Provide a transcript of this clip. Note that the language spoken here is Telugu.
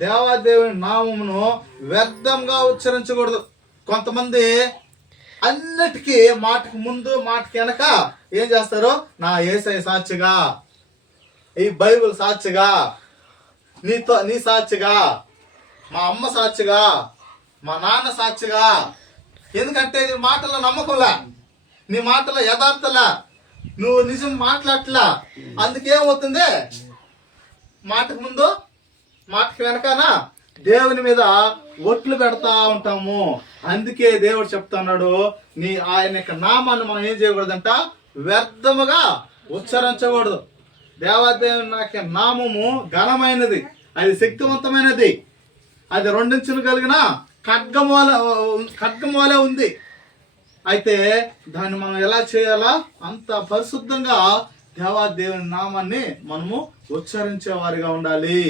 దేవాదేవుని నామమును వ్యర్థంగా ఉచ్చరించకూడదు. కొంతమంది అన్నిటికీ మాటకు ముందు మాటకి వెనక ఏం చేస్తారు? నా యేసయ్య సాక్షిగా, ఈ బైబిల్ సాక్షిగా, నీ సాక్షిగా, మా అమ్మ సాక్షిగా, మా నాన్న సాక్షిగా. ఎందుకంటే నీ మాటల నమ్మకంలా, నీ మాటల యథార్థలా, నువ్వు నిజం మాట్లాడట్లా. అందుకేమవుతుంది? మాటకు ముందు మాటకు వెనకనా దేవుని మీద ఒట్లు పెడతా ఉంటాము. అందుకే దేవుడు చెప్తున్నాడు, ఆయన యొక్క నామాన్ని మనం ఏం చేయకూడదంట? వ్యర్థముగా ఉచ్చరించకూడదు. దేవాదేవుని యొక్క నామము ఘనమైనది, అది శక్తివంతమైనది, అది రెండించులు కలిగిన ఖడ్గం వలె ఉంది. అయితే దాన్ని మనం ఎలా చేయాలా? అంత పరిశుద్ధంగా దేవాదేవుని నామాన్ని మనము ఉచ్చరించే వారిగా ఉండాలి.